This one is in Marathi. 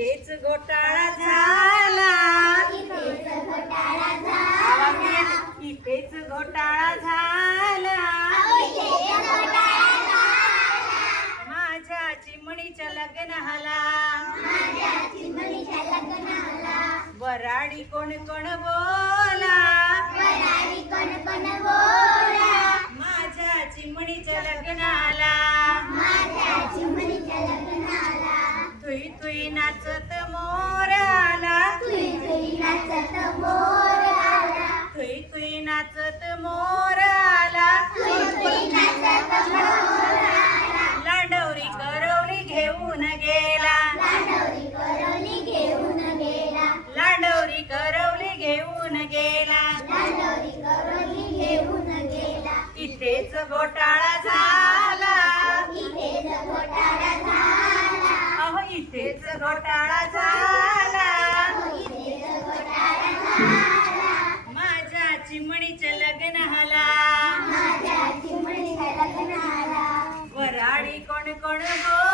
इथेच घोटाळा झाला. इथेच घोटाळा झाला. माझ्या चिमणीच्या लग्नाला वराडी कोण कोण बोला तुई नाचत मोर आला तुई तुई नाचत मोर आला लांडवरी करवली घेऊन गेला. लांडवरी करवली घेऊन गेला. इथेच घोटाळा घोटाळा झाला. माझ्या चिमणीच्या लग्नाला वराडी कोण कोण बोला